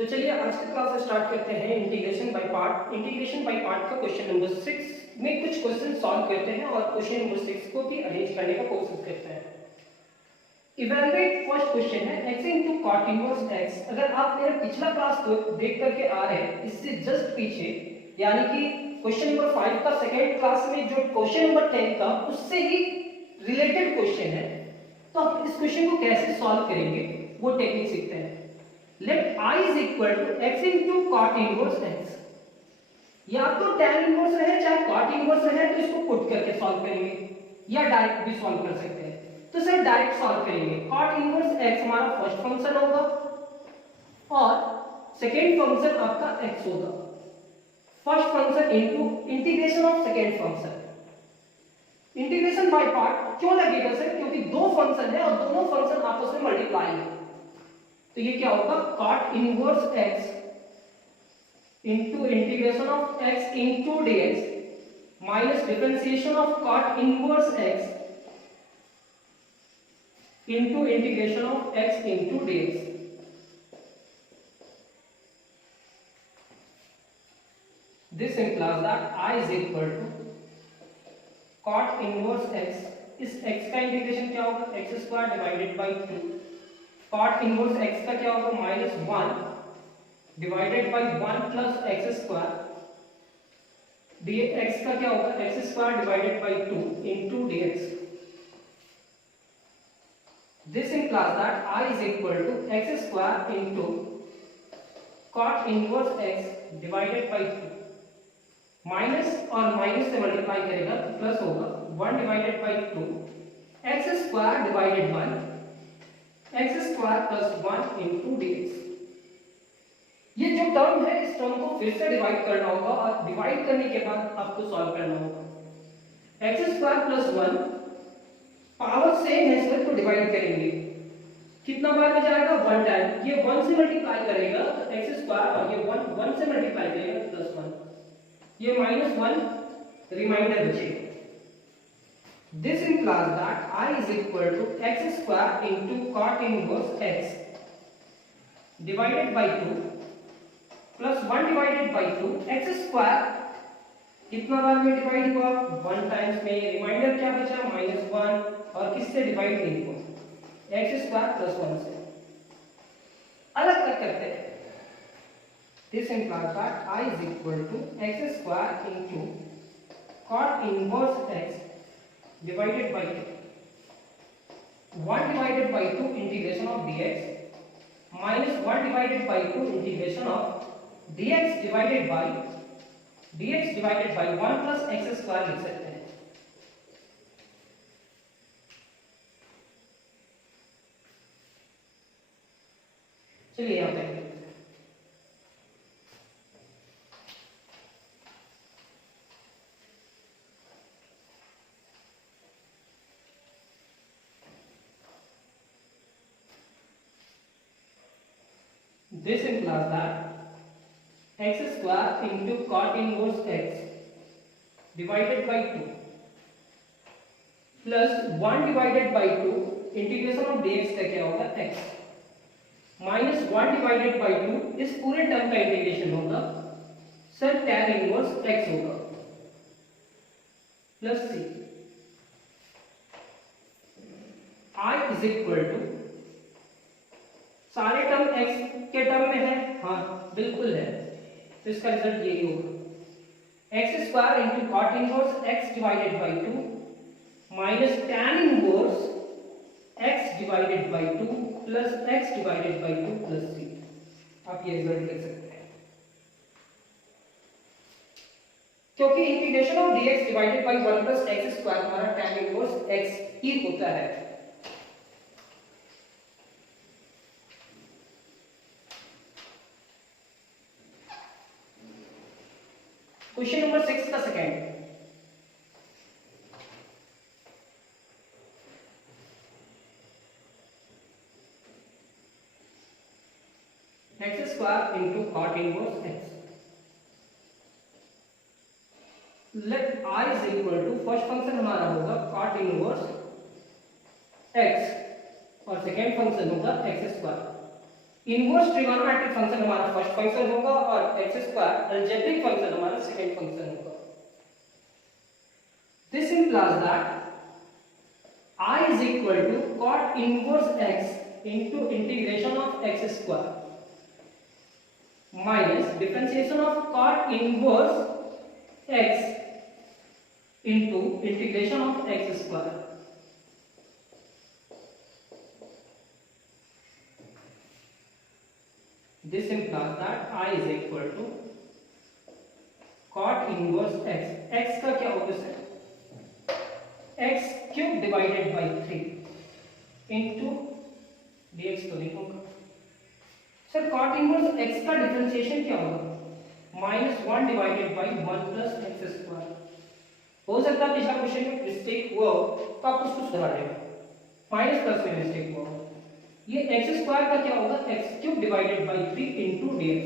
तो चलिए आज की क्लास स्टार्ट करते हैं integration by part. Integration by part का क्वेश्चन नंबर 6 में कुछ क्वेश्चन सॉल्व करते हैं और क्वेश्चन नंबर 6 को भी अरेंज करने का कोशिश करते हैं। इवैल्यूएट फर्स्ट क्वेश्चन है x into cot inverse x। अगर आप मेरा पिछला क्लास को देख करके आ रहे हैं इससे जस्ट पीछे, यानी कि क्वेश्चन नंबर 5 का सेकंड क्लास में जो क्वेश्चन नंबर 10 था उससे ही रिलेटेड क्वेश्चन है, तो आप इस क्वेश्चन को कैसे सॉल्व करेंगे वो टेक्निक सीखते हैं। Let I is equal to x into cot inverse x। या तो tan इनवर्स रहे चाहे cot इनवर्स रहे तो इसको पुट करके सॉल्व करेंगे या डायरेक्ट भी सॉल्व कर सकते हैं। तो सर डायरेक्ट सॉल्व करेंगे। cot इनवर्स x हमारा फर्स्ट फंक्शन होगा और सेकेंड फंक्शन आपका x होगा। First function into integration of second function. Integration by part क्यों लगेगा सर? क्योंकि दो फंक्शन है और दोनों फंक्शन आपस में मल्टीप्लाई है। तो ये क्या होगा? cot inverse x into integration of x into dx minus differentiation of cot inverse x into integration of x into dx. This implies that I is equal to cot inverse x. इस x का integration क्या होगा? x square divided by 2। cot inverse x का क्या होगा? Minus 1 divided by 1 plus X square. dx का क्या होगा? x square divided by 2 into dx. This implies that I is equal to x square into cot inverse x divided by 2। Minus और minus से multiply करेगा तो plus होगा 1 divided by 2 X square divided by x square plus 1 into dx। ये जो term है इस term को फिर से डिवाइड करना होगा और डिवाइड करने के बाद आपको सॉल्व करना होगा। X square plus 1 power same है सर तो डिवाइड करेंगे, कितना बार में जाएगा? 1 टाइम। ये 1 से मल्टीप्लाई करेगा तो एक्स स्क्वायर और ये 1 से मल्टीप्लाई करेगा तो प्लस 1, ये माइनस 1 रिमाइंडर बचेगा। This implies that I is equal to X square into cot inverse x divided by 2 plus 1 divided by 2 X square कितना बार में डिवाइड हुआ? 1 टाइम्स में। रिमाइंडर क्या बचा? माइनस 1 और किससे डिवाइड नहीं हुआ? एक्स स्क्वायर प्लस 1 से। अलग अलग करते हैं। This implies that I is equal to X square into cot inverse x divided by 2 1 divided by 2 integration of dx minus 1 divided by 2 integration of dx divided by 1 plus X square लिख सकते हैं। चलिए यहां पे this implies that x square into cot inverse x divided by 2 plus 1 divided by 2 integration of dx का क्या होगा? x minus 1 divided by 2 इस पूरे टर्म का इंटीग्रेशन होगा सर tan इनवर्स x होगा plus c। I is equal to सारे term x के टर्म में है, हाँ बिल्कुल है, तो इसका रिजल्ट यही होगा X square into cot inverse x divided by 2 minus tan inverse x divided by 2 plus x divided by 2 plus c। आप ये रिजल्ट लिख सकते हैं क्योंकि integration of dx divided by 1 plus X square हमारा tan इनवर्स x ही होता है। क्वेश्चन नंबर 6 का second, X square into cot inverse x। Let I is equal to first function हमारा होगा cot इनवर्स x और सेकेंड फंक्शन होगा X square. Inverse trigonometric function हमारा फर्स्ट फंक्शन होगा और एक्स स्क्वायर अलजेब्रिक फंक्शन हमारा second function होगा। This implies that I is equal to cot inverse x into integration of x square minus differentiation of cot inverse x into integration of x square. This implies that I is equal to cot inverse x. x का क्या होगा sir? x cube divided by 3 into dx तो नहीं होगा sir. Cot inverse x का differentiation क्या होगा? -1 divided by 1 plus X square. हो सकता है पिछला क्वेश्चन में मिस्टेक हुआ हो तो आप उसको सुधार लेना, माइनस प्लस में मिस्टेक हुआ हो। ये एक्स स्क्वायर का क्या होगा? X cube divided by 3 into dx।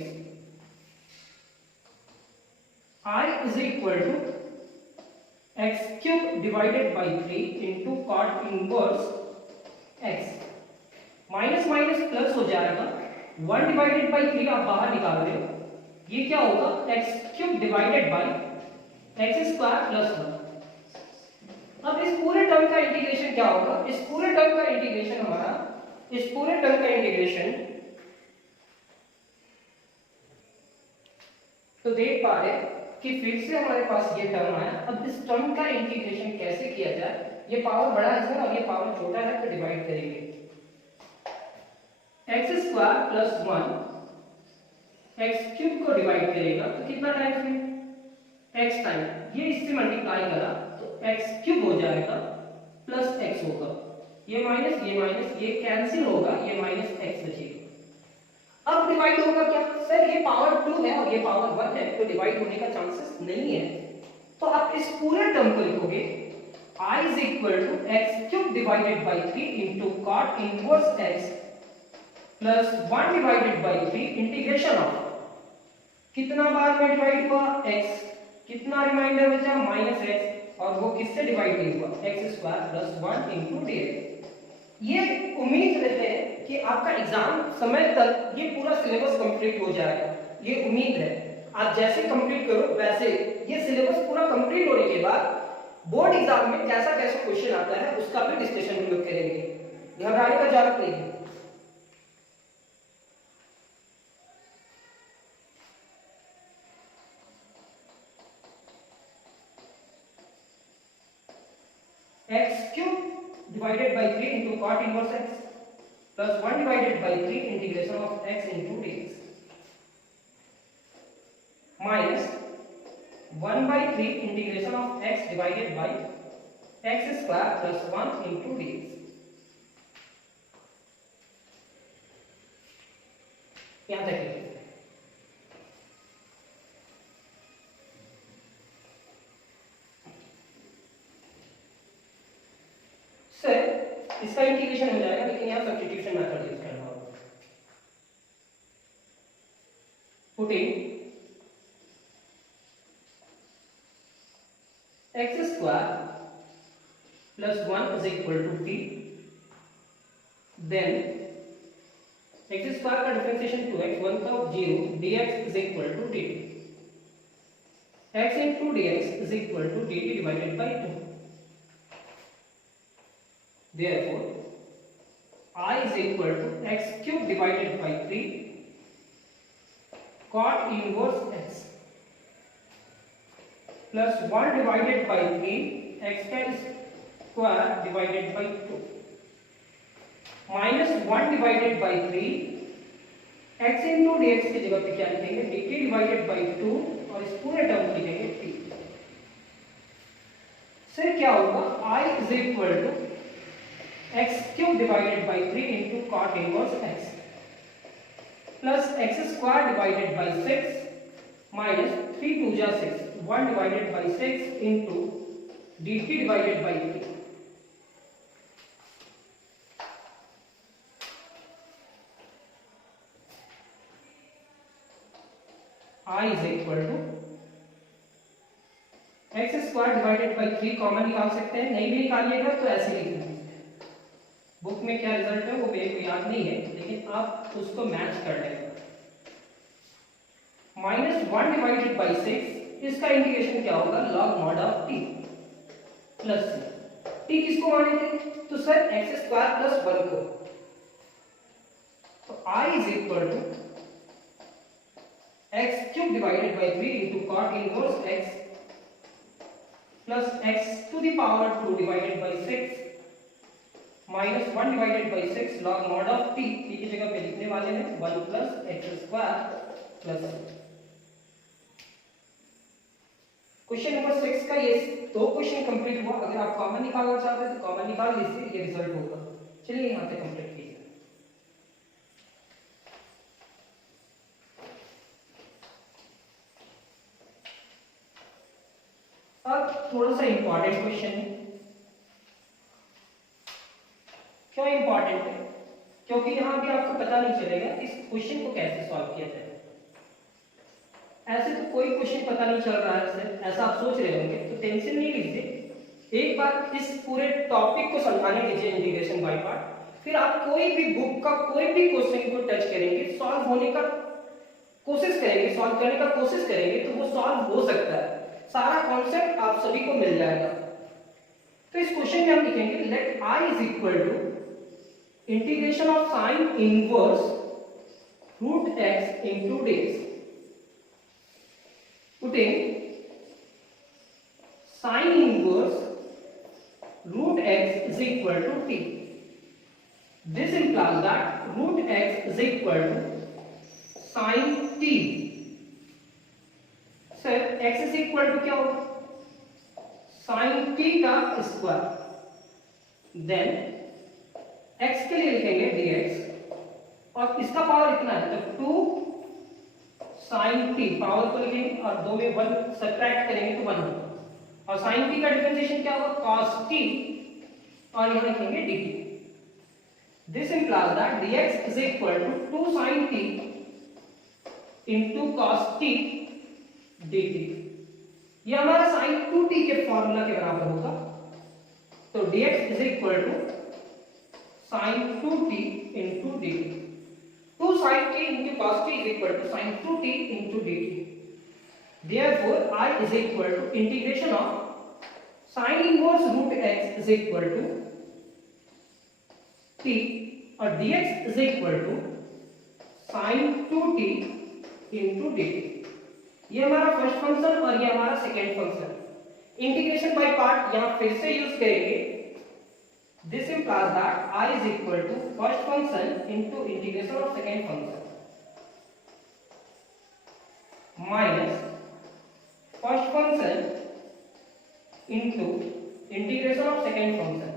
I is equal to x cube divided by 3 into cot inverse x। Minus minus plus हो जाएगा, 1 डिवाइडेड बाई 3 आप बाहर निकाल रहे हो, ये क्या होगा? x cube divided by x square plus 1। अब इस पूरे टर्म का इंटीग्रेशन क्या होगा? इस पूरे टर्म का इंटीग्रेशन हमारा, इस पूरे टर्म का इंटीग्रेशन तो देख पा रहे कि फिर से हमारे पास ये टर्म आया। अब इस टर्म का इंटीग्रेशन कैसे किया जाए? ये पावर बड़ा है सर और ये पावर छोटा है तो डिवाइड करेंगे। X square plus 1 x cube को डिवाइड करेगा तो कितना टाइम्स में? एक्स टाइम, ये इससे मल्टीप्लाई करा तो एक्स क्यूब हो जाएगा प्लस एक्स होगा, ये माइनस ये कैंसिल होगा, ये माइनस एक्स बचेगा। अब डिवाइड होगा क्या सर? ये पावर 2 है और ये पावर 1 है तो डिवाइड होने का चांसेस नहीं है। तो आप इस पूरे टर्म को लिखोगे I is equal to x cube divided by 3 into cot inverse x plus 1 divided by 3 integration of कितना बार में डिवाइड हुआ? x, कितना रिमाइंडर बचा? माइनस x, और वो किससे डिवाइड नहीं हुआ? x square plus 1 into dx। ये उम्मीद है कि आपका एग्जाम समय तक ये पूरा सिलेबस कंप्लीट हो जाएगा, ये उम्मीद है। आप जैसे कंप्लीट करो वैसे ये सिलेबस पूरा कंप्लीट होने के बाद बोर्ड एग्जाम में कैसा कैसा क्वेश्चन आता है उसका भी डिस्कशन हम लोग करेंगे, घबराने का जरूरत नहीं है। X cube divided by 3 into cot inverse x plus 1 divided by 3 integration of x into dx minus 1 by 3 integration of x divided by x square plus 1 into dx। यहां तक सर इसका इंटीग्रेशन हो जाएगा, लेकिन यहाँ सब्स्टिट्यूशन मेथड यूज करना होगा। Putting X square plus 1 is equal to t, then X square का डिफरेंशिएशन 2x, 1 का 0, dx is equal to dt, x into dx is equal to dt divided by 2। Therefore, I is equal to x cube divided by 3 cot inverse x plus 1 divided by 3 x square divided by 2 minus 1 divided by 3 x into dx की जगह पे क्या लिखेंगे? dt divided by 2 और इस पूरे term को लिखेंगे t। फिर क्या होगा? I is equal to x cube divided by 3 into cot inverse x plus x square divided by 6 minus 3 2 जा 6, 1 divided by 6 into dt divided by 3। I is equal to x square divided by 3 common निकाल सकते हैं, नहीं भी निकालिएगा तो ऐसे लिखना है बुक में क्या रिजल्ट है वो मेरे को याद नहीं है, लेकिन आप उसको मैच कर लेंगे। -1 डिवाइडेड बाई 6, इसका इंटीग्रेशन क्या होगा, log mod of T plus C. T किसको माने थे, तो सर एक्स स्क्वायर प्लस 1 को। तो I is equal to X cube divided by 3 into cot inverse X plus X to the power 2 divided by 6 -1 divided by 6 log mod of T. T की जगह पे लिखने वाले हैं 1 plus X square plus. Question number 6 का ये 2 question complete हुआ। अगर आप कॉमन निकालना चाहते हैं तो कॉमन निकाल लीजिए, ये रिजल्ट होगा। चलिए यहां पे कंप्लीट कीजिए। अब थोड़ा सा इंपॉर्टेंट क्वेश्चन है। क्यों इंपॉर्टेंट है, क्योंकि यहां भी आपको पता नहीं चलेगा इस क्वेश्चन को कैसे सॉल्व किया जाए। ऐसे तो कोई क्वेश्चन पता नहीं चल रहा है सर, ऐसा आप सोच रहे होंगे, तो टेंशन नहीं लीजिए। एक बार इस पूरे टॉपिक को समझाने दीजिए इंटीग्रेशन बाय पार्ट, फिर आप कोई भी बुक का कोई भी क्वेश्चन को टच करेंगे, सॉल्व होने का कोशिश करेंगे, सॉल्व करने का कोशिश करेंगे, तो वो सॉल्व हो सकता है। सारा कॉन्सेप्ट आप सभी को मिल जाएगा। तो इस क्वेश्चन में हम लिखेंगे let I is equal to integration of sine inverse root x into dx। Putting sine inverse root x is equal to t। This implies that root x is equal to sine t। Sir x is equal to क्या होगा, sine t का square, then x के लिए लिखेंगे dx, और इसका power इतना है तो 2 sin t, पावर को लिखेंगे और 2 में 1 सब्ट्रैक्ट करेंगे तो 1 होगा, और sin t का डिफरेंशिएशन क्या होगा, cos t, और यहां लिखेंगे dt। This implies that dx is equal to 2 sin t into cos t dt। ये हमारा sin 2t के फॉर्मूला के बराबर होगा। तो dx is equal to sin 2t into dt। 2 sin t into cos t is equal to sin 2t into dt। Therefore I is equal to integration of sin inverse root x is equal to t, और dx is equal to sin 2t into dt। ये हमारा first function और ये हमारा second function. Integration by part यहां फिर से use करेंगे। This implies that I is equal to first function into integration of second function minus first function into integration of second function।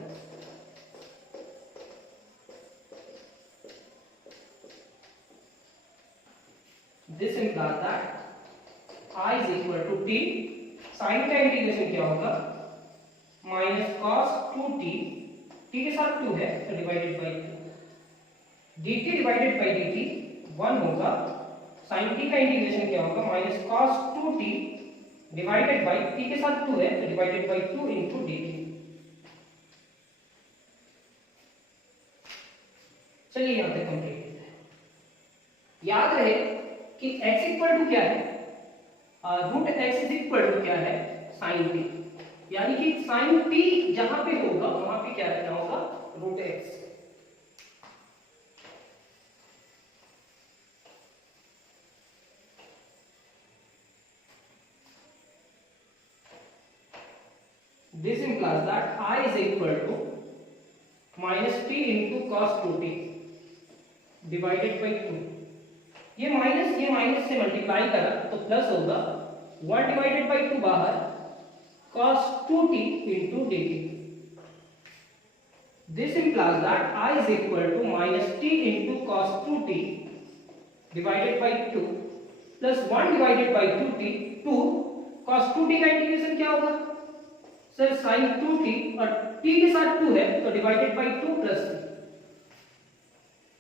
This implies that I is equal to t, sin का integration क्या होगा, minus cos 2t, t के साथ 2 है तो divided by 2, dt divided by dt 1 होगा, sin t का integration क्या होगा, minus cos 2t divided by t के साथ 2 है तो डिवाइडेड बाई 2 इनटू dt। चलिए यहां तक कंप्लीट है। याद रहे कि x इक्वल टू क्या है, root x is equal to क्या है, sin t, यानी कि sin t जहां पे होगा वहां पे क्या रहना होगा, root x। This implies that I is equal to minus t into cos 2t divided by 2। ये माइनस से मल्टीप्लाई करा तो प्लस होगा, 1 डिवाइडेड बाई 2 बाहर, cos 2t into dt। This implies that I is equal to minus t into cos 2t divided by 2 plus 1 divided by 2t, 2 cos 2t का integration क्या होगा sir, sin 2t, और t के साथ 2 है तो divided by 2 plus t।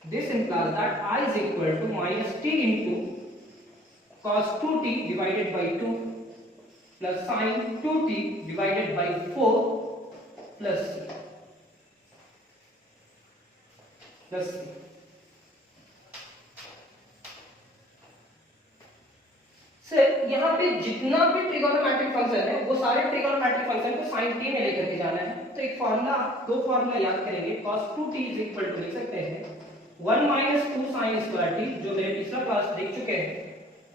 This implies that I is equal to minus t into cos 2t divided by 2 plus sin 2t divided by 4 plus c। Plus C. Sir यहाँ पे जितना भी trigonometric function है वो सारे ट्रिगोनोमेट्रिक फंक्शन को sin t में लेकर के जाना है। तो एक फॉर्मूला, दो फॉर्मूला याद करेंगे। cos 2t is equal to लिख सकते हैं 1 माइनस 2 sin स्क्वायर t, जो मेरे पिछला क्लास देख चुके हैं,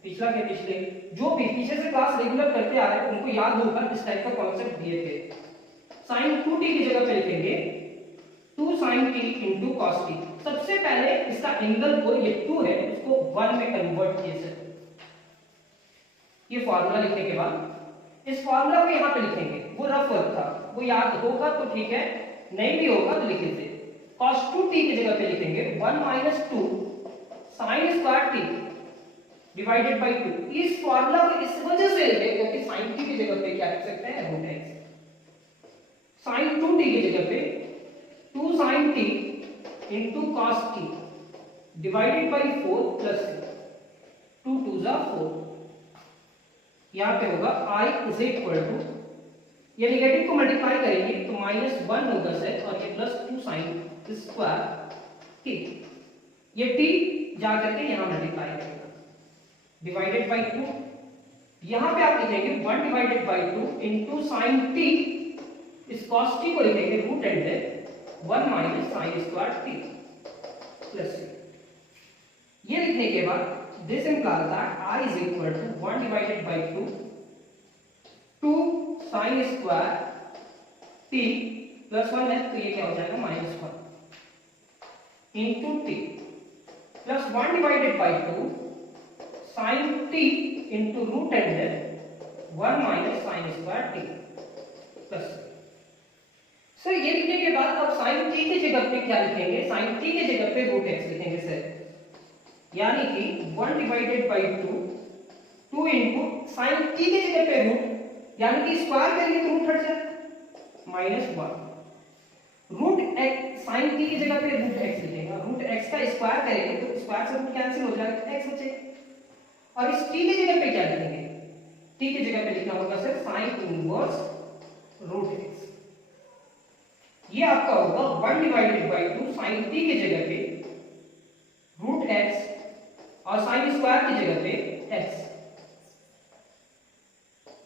पिछला के पिछले जो भी पीछे से क्लास रेगुलर करते आ रहे हैं उनको याद होगा इस टाइप का कॉन्सेप्ट दिए थे। sin 2t की जगह पे लिखेंगे 2 sin t into cos t। सबसे पहले इसका एंगल को, ये 2 है, उसको 1 में कन्वर्ट किए सर। ये फार्मूला लिखने के बाद इस फार्मूला को यहाँ पे लिखेंगे, वो रफ वर्क था, वो याद होगा तो ठीक है, नहीं भी होगा तो लिख लीजिए। cos 2t की जगह पे लिखेंगे 1 minus 2 sin square t divided by 2। इस फार्मूला को इस वजह से लिखे क्योंकि sin t की जगह पे क्या लिख सकते हैं, रूट x। sin 2t की जगह पे 2 sin t into cos t divided by 4 plus 2 2 जा 4। यहाँ पे होगा I इज इक्वल टू, ये निगेटिव को मल्टीप्लाई करेंगे तो -1 होगा सर, और ये प्लस 2 sin स्क्वायर t, ये t जा करके यहाँ मल्टीप्लाई करेगा डिवाइडेड बाय 2। यहाँ पे आप लिखेंगे 1 divided by 2 into sin t, इस cos t को लिखेंगे root and 1 minus sin square t plus. ये लिखने के बाद this implies that I is equal to 1 divided by 2 sin square t plus 1 है तो ये क्या हो जाएगा -1 into t plus 1 divided by 2 sin t into root and 1 minus sin square t plus। Sir ये लिखने के बाद अब sin t की जगह पे क्या लिखेंगे, sin t की जगह पे root x लिखेंगे सर, यानी कि 1 divided by 2 into sin t की जगह पे रूट, यानी कि स्क्वायर करेंगे तो रूट हट जाएगा -1 रूट x, sin t की जगह पे रूट x लिखेगा, रूट x का स्क्वायर करेंगे तो स्क्वायर से रूट कैंसिल हो जाएगा तो x बचेगा। और इस t की जगह पे क्या लिखेंगे, t की जगह पे लिखना होगा sir sin inverse root x। ये आपका होगा 1 डिवाइडेड बाय 2 sin t की जगह पे रूट x और sin स्क्वायर की जगह पे x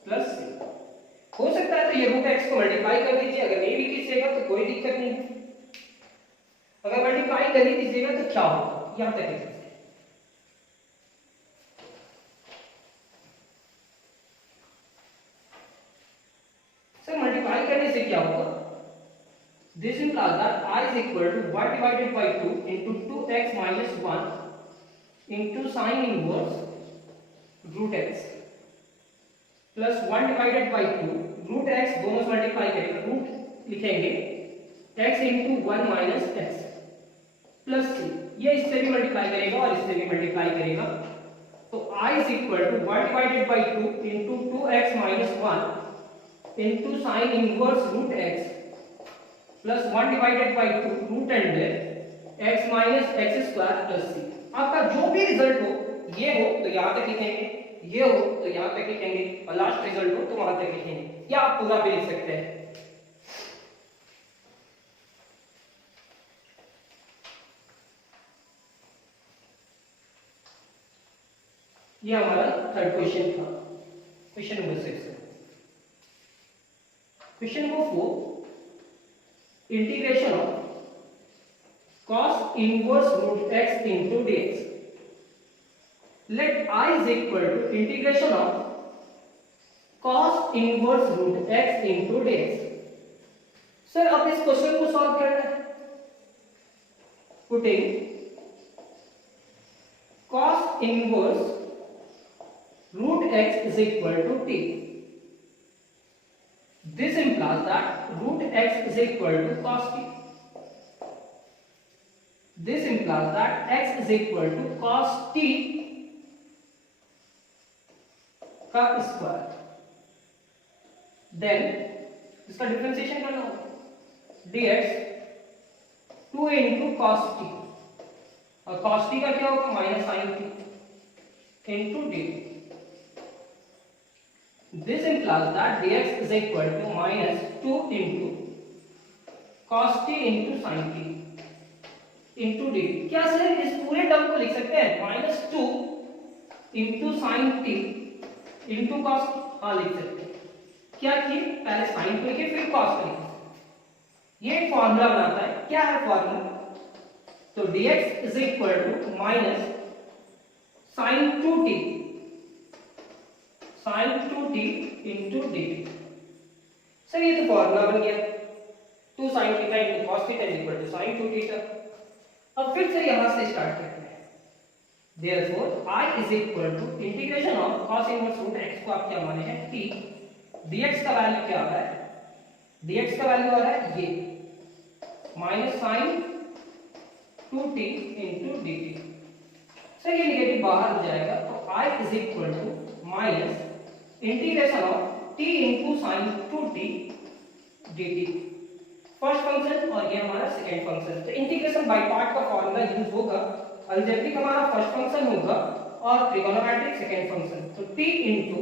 प्लस c। हो सकता है तो ये रूट x को मल्टीप्लाई कर दीजिए, अगर नहीं भी कीजिएगा तो कोई दिक्कत नहीं है, अगर मल्टीप्लाई कर ही दीजिएगा तो क्या होगा, यहां तक लिखिए सर। मल्टीप्लाई करने से क्या होगा, this implies that I is equal to 1 divided by 2 into 2x minus 1 into sin inverse root x plus 1 divided by 2 root x, दोनों से मल्टीप्लाई करेंगे रूट लिखेंगे x into 1 minus x plus c। ये इससे भी मल्टीप्लाई करेगा और इससे भी मल्टीप्लाई करेगा तो I is equal to 1 divided by 2 into 2x minus 1 into sin inverse root x plus 1 divided by 2 root and x minus x square plus c। आपका जो भी रिजल्ट हो, ये हो तो यहां तक लिखेंगे, ये हो तो यहां तक लिखेंगे, और लास्ट रिजल्ट हो तो वहां तक लिखेंगे, या आप पूरा भी लिख सकते हैं। ये हमारा थर्ड क्वेश्चन था, question number 6। Question number 4, integration of cos inverse root x into dx। Let I is equal to integration of cos inverse root x into dx। Sir अब इस क्वेश्चन को सॉल्व करना है, putting cos inverse root x is equal to t। This implies that root x is equal to cos t। This implies that x is equal to cos t का square. Then इसका differentiation करना होगा, dx 2 into cos t, और cos t का क्या होगा -sin t into dt। This implies that dx is equal to -2 into cos t into sin t into D T. क्या sir इस पूरे टर्म को लिख सकते हैं -2 into sine T into cos T? हाँ लिख सकते हैं। क्या किए, पहले साइन को लिखे फिर कॉस को लिखे। ये फॉर्मूला बनाता है। क्या है फॉर्मूला? तो dx is equal to minus sine 2t into dt। Sir ये तो फॉर्मूला बन गया, 2 sin theta into cos theta is equal to sin 2 theta. अब फिर से यहां से स्टार्ट करते हैं। therefore I is equal to integration of cos inverse root x को आप क्या माने हैं t, dx का वैल्यू क्या आ रहा है? dx का वैल्यू आ रहा है ये minus sine 2t into dt। Sir ये निगेटिव बाहर हो जाएगा, तो I is equal to minus integration of t into sine 2t dt, first function और ये हमारा सेकंड फंक्शन। तो इंटीग्रेशन बाय पार्ट का फॉर्मूला यूज होगा। अलजेब्रिक हमारा फर्स्ट फंक्शन होगा और ट्रिगोनोमेट्रिक सेकंड फंक्शन। तो t into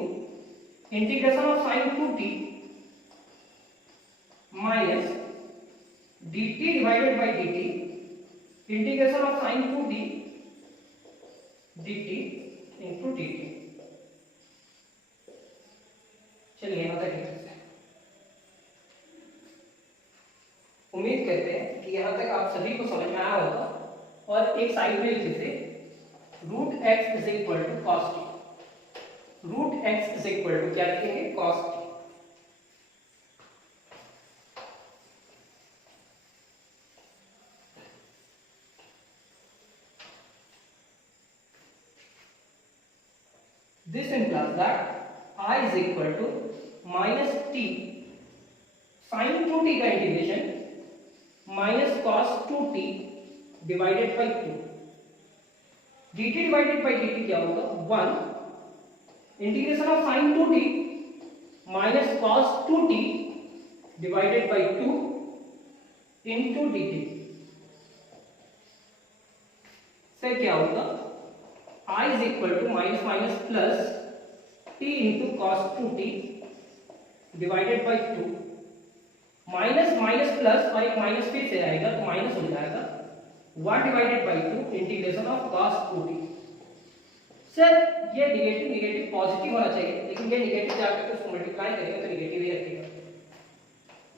integration of sine 2t minus dt divided by dt integration of sine 2t dt into dt। चलिए यहां तक लिखते हैं। उम्मीद करते हैं कि यहां तक आप सभी को समझ में आया होगा। और एक साइड में लिख देते root x is equal to cos t। Root x is equal to क्या लिखेंगे? cos t। This implies that I is equal to minus t sin 2t का integration minus cos 2t divided by 2। dt divided by dt क्या होगा? 1 integration of sin 2t minus cos 2t divided by 2 into dt। से क्या होगा? I is equal to minus minus plus t into cos 2t divided by 2। Minus minus plus और एक minus फिर से आएगा तो माइनस हो जाएगा 1 divided by 2 integration of cos 2t। Sir ये निगेटिव निगेटिव पॉजिटिव होना चाहिए, लेकिन ये निगेटिव जाकर उसको मल्टीप्लाई करेंगे तो निगेटिव ही रखेगा।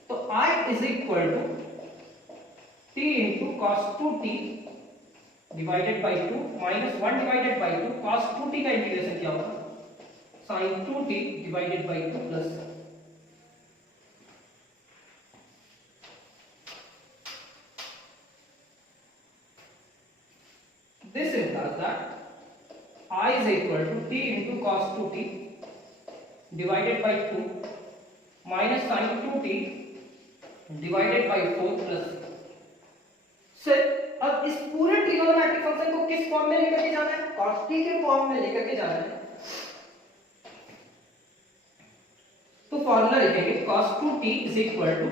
तो I is equal to t into cos 2t divided by 2 minus 1 divided by 2 cos 2t का इंटीग्रेशन क्या होगा? sin 2t divided by 2 plus. This implies that I is equal to t into cos 2t divided by 2 minus sin 2t divided by 4 plus। Sir अब इस पूरे trigonometric function को किस form में लेकर के जाना है? cos t के फॉर्म में लेकर के जाना है। तो फॉर्मूला लिखेंगे cos 2t is equal to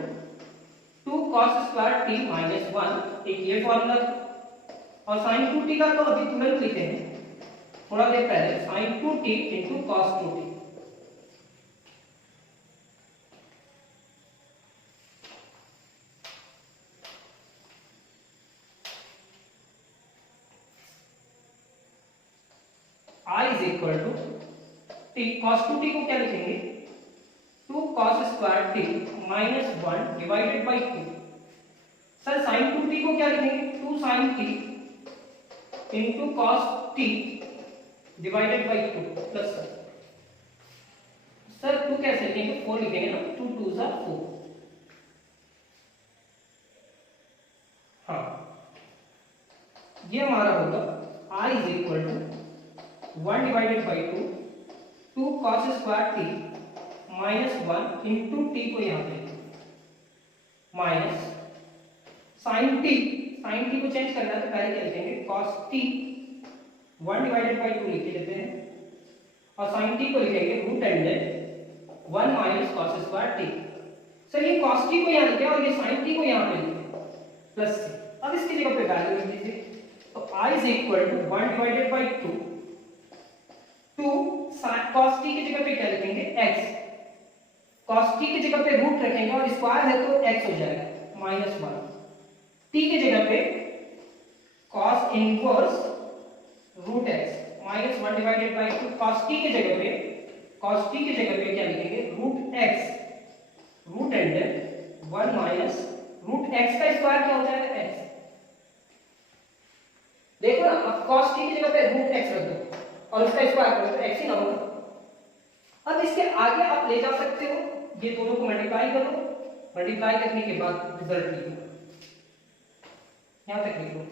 2 cos square t minus 1, एक ये फॉर्मूला। और sin 2t का तो अभी तुरंत लिखेंगे, थोड़ा देर पहले sin 2t into cos 2t। I is equal to t cos 2t को क्या लिखेंगे? 2 cos square t minus 1 divided by 2। Sir sin 2t को क्या लिखेंगे? 2 sin t into cos t divided by 2 plus. Sir 2 कैसे लिखेंगे? 4 लिखेंगे ना, 2 2 जा 4। हाँ ये हमारा होगा I is equal to 1 divided by 2 2 cos square t minus 1 into t को यहाँ पे माइनस sin t को चेंज करना है तो पहले क्या लिखेंगे? cos t 1 डिवाइडेड बाई 2 लिख लेते हैं और sin t को लिखेंगे root under 1 minus cos square t। Sir ये cos t को यहाँ लिखे और ये sin t को यहाँ पे लिखे प्लस से। अब इसकी जगह पे वैल्यू लिख दीजिए। तो I is equal to 1 divided by 2 cos t की जगह पे क्या लिखेंगे? x। cos t की जगह पे रूट रखेंगे और स्क्वायर है तो x हो जाएगा माइनस 1। t की जगह पे cos inverse root x minus 1 divided by 2 cos t की जगह पे क्या लिखेंगे root x root under 1 minus root x का स्क्वायर क्या हो जाएगा एक्स। देखो ना अब cos t की जगह पे रूट एक्स रख दो और उसका स्क्वायर करो तो एक्स ही ना होगा। अब इसके आगे आप ले जा सकते हो, ये दोनों को मल्टीप्लाई करो, मल्टीप्लाई करने के बाद रिजल्ट लिखो, यहां तक लिखो।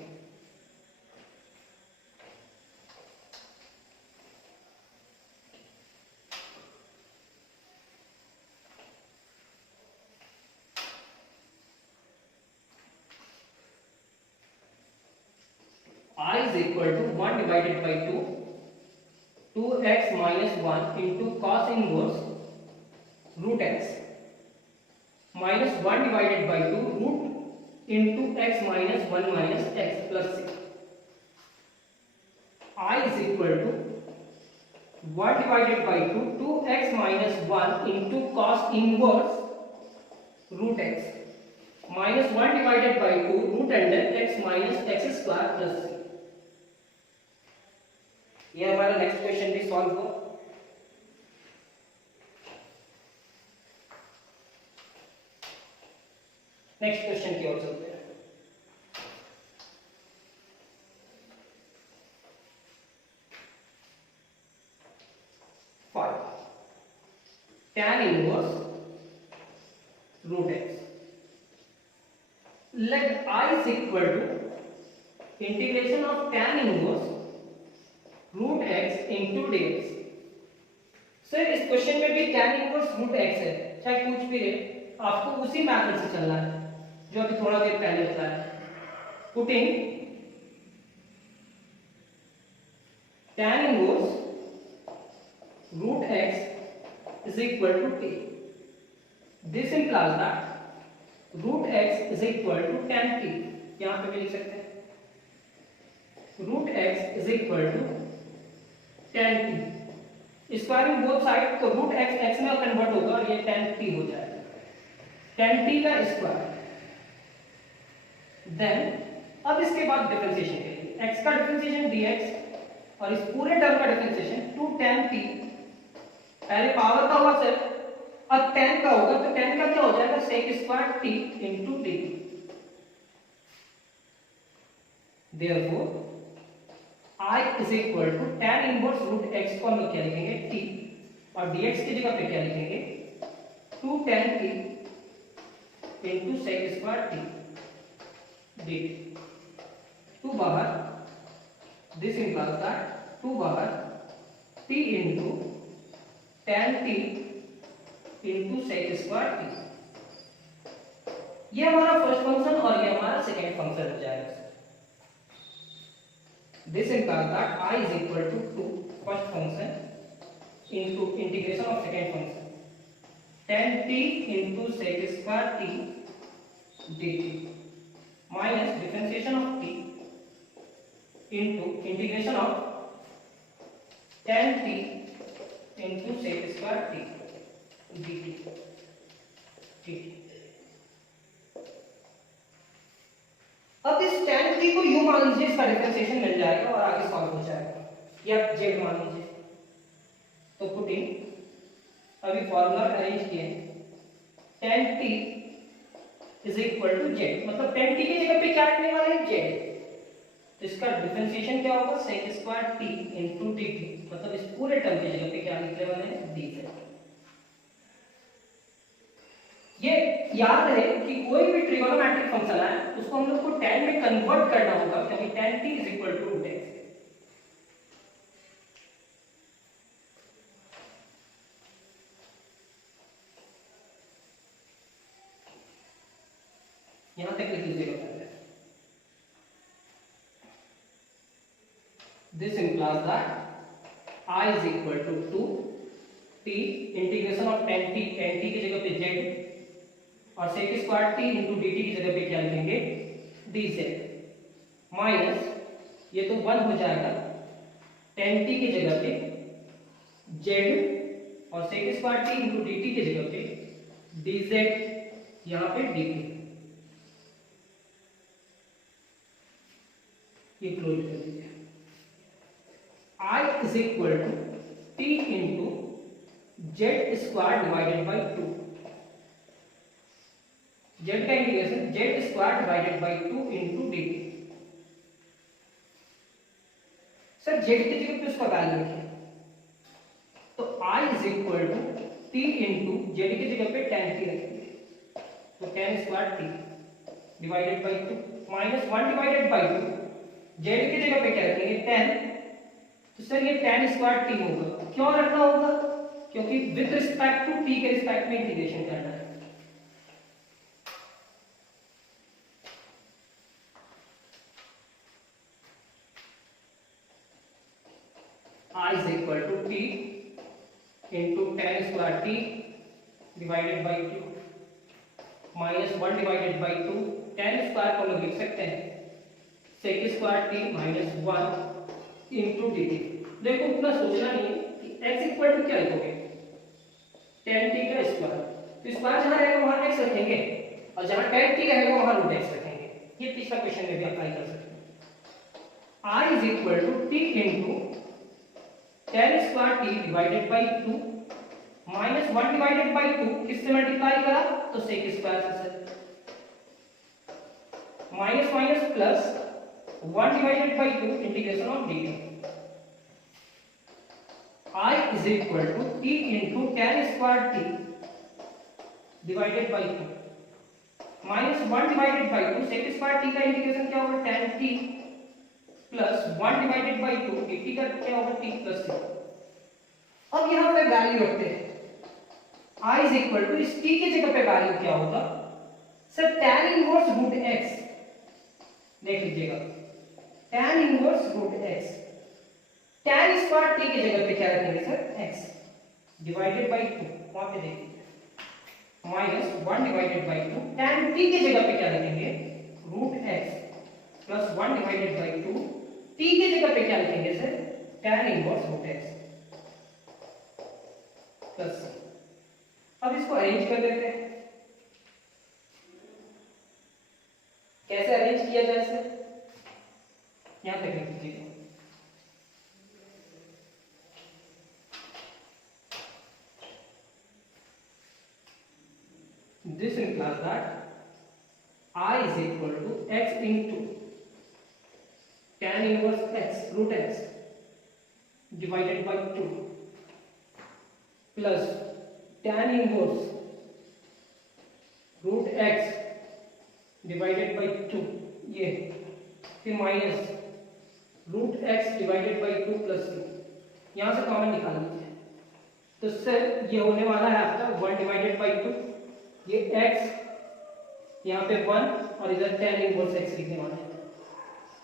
I is equal to 1 divided by 2 2x minus 1 into cos inverse root x minus 1 divided by 2 root into x minus 1 minus x plus 6. I is equal to 1 divided by 2 2x minus 1 into cos inverse root x minus 1 divided by 2 root under x minus x square plus 6. ये हमारा next question भी solve हो। Next question की ओर चलते हैं। Five tan inverse root x let I is equal to integration of tan inverse root x into dx। Sir इस question में भी tan इनवर्स रूट एक्स है, चाहे कुछ भी है आपको उसी मैथड से चलना है जो अभी थोड़ा देर पहले बताया। Putting tan inverse root x is equal to t, this implies that root x is equal to tan t। यहां पे भी लिख सकते हैं root x is equal to tan t, squaring both side तो रूट एक्स एक्स में convert होगा और ये tan t हो जाएगा, tan t का स्क्वायर। देन अब इसके बाद डिफरेंशिएशन करेंगे, x का डिफरेंशिएशन dx और इस पूरे टर्म का डिफरेंशिएशन 2 tan t। पहले पावर का हुआ सर, अब tan का होगा तो tan का क्या हो जाएगा sec square t into dt। therefore I is equal to tan inverse root x को हम लोग क्या लिखेंगे t और dx की जगह पे क्या लिखेंगे 2 tan t into sec square t dt। 2 बाहर, दिस इंप्लाइज दैट 2 बाहर t into tan t into sec square t। ये हमारा फर्स्ट फंक्शन और ये हमारा सेकेंड फंक्शन हो जाएगा। This implies that I is equal to first function into integration of second function tan t into sec square t dt minus differentiation of t into integration of tan t into sec square t dt। ठीक, अब इस tan t को you मान लीजिए, इसका differentiation मिल जाएगा और आगे सॉल्व हो जाएगा, या z मान लीजिए। तो पुटिंग अभी फॉर्मूला अरेंज किए tan t is equal to z, मतलब tan t की जगह पे क्या लिखने वाले हैं z, तो इसका डिफरेंशिएशन क्या होगा sec square t into dt, मतलब इस पूरे टर्म की जगह पे क्या लिखने वाले हैं dz। ये याद रहे कि कोई भी ट्रिगोनोमेट्रिक फंक्शन है उसको हम लोग को tan में कन्वर्ट करना होगा, क्योंकि tan t is equal to root x। यहां तक लिख लीजिएगा पहले। This implies that I is equal to 2 t integration of tan t की जगह पे z और sec square t into dt की जगह पे क्या लिखेंगे dz माइनस ये तो 1 हो जाएगा tan t की जगह पे z और sec square t into dt की जगह पे dz यहां पे dt। ये क्लोज कर दीजिए। I is equal to T into Z square divided by 2। Z का integration Z square divided by 2 into D T. Sir Z की जगह पे उसका वैल्यू लिखिए, तो I is equal to T into Z की जगह पे tan t रखेंगे, तो tan square T divided by 2 minus 1 divided by 2। Z की जगह पे क्या रखेंगे tan, तो सर ये tan स्क्वायर टी होगा। क्यों रखना होगा? क्योंकि विद रिस्पेक्ट टू t के रिस्पेक्ट में इंटीग्रेशन करना है। I is equal to t into tan square t divided by 2 minus 1 divided by 2। tan square को लोग लिख सकते हैं sec square t minus 1 into dt। देखो उतना सोचना नहीं है कि x इक्वल टू क्या लिखोगे, tan t का स्क्वायर, तो स्क्वायर जहां रहेगा वहां x रखेंगे और जहां tan t रहेगा वहां रूट x रखेंगे। ये तीसरा क्वेश्चन में भी अप्लाई कर सकते हैं। I is equal to t into tan square t divided by 2 minus 1 divided by 2 किससे मल्टीप्लाई करा, तो sec स्क्वायर से, minus minus plus 1 divided by 2 integration of dt। I is equal to t into tan square t divided by 2 minus 1 divided by 2 sec square t का integration क्या होगा, tan t plus 1 divided by 2 dt का क्या होगा, t plus c। अब यहां पे value रखते हैं, I इज इक्वल टू इस t की जगह पे वैल्यू क्या होगा, sir tan inverse root x। देख लीजिएगा tan inverse root x, tan square t की जगह पे क्या रखेंगे सर, x डिवाइडेड बाई 2, वहां पे देखिए minus 1 divided by 2। tan t की जगह पे क्या रखेंगे, root x plus 1 divided by 2। t की जगह पे क्या लिखेंगे sir, tan inverse root x plus. अब इसको अरेंज कर देते हैं, कैसे अरेंज किया जाए सर, यहां तक लिख दीजिए। This implies that I is equal to x into tan inverse x root x divided by 2 plus tan inverse root x divided by 2, ये फिर minus root x divided by 2 plus 2, यहां से कॉमन निकाल लीजिए, तो सर ये होने वाला है आपका 1 डिवाइडेड बाई 2, ये x यहाँ पे 1 और इधर tan इनवर्स x लिखने वाला है।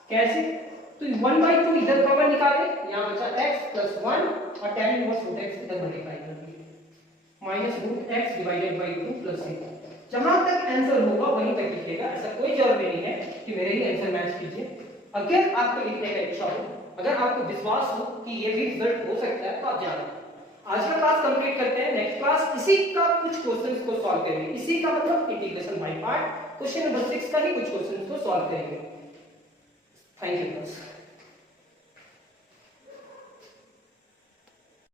कैसे, तो 1 बाई 2 इधर कॉमन निकाले, यहाँ बचा x प्लस 1 और tan इनवर्स रूट x इधर मल्टीप्लाई कर दिए, minus root x divided by 2 plus 3। जहां तक आंसर होगा वहीं तक लिखिएगा, ऐसा कोई जरूरी नहीं है कि मेरे ही आंसर मैच कीजिए। अगर आपको लिखने का इच्छा हो, अगर आपको विश्वास हो कि ये भी रिजल्ट हो सकता है, तो आप जानो। आज का क्लास कंप्लीट करते हैं, नेक्स्ट क्लास इसी का कुछ क्वेश्चंस को सॉल्व करेंगे। इसी का मतलब integration by part question number 6 का ही कुछ क्वेश्चंस को सॉल्व करेंगे। Thank you.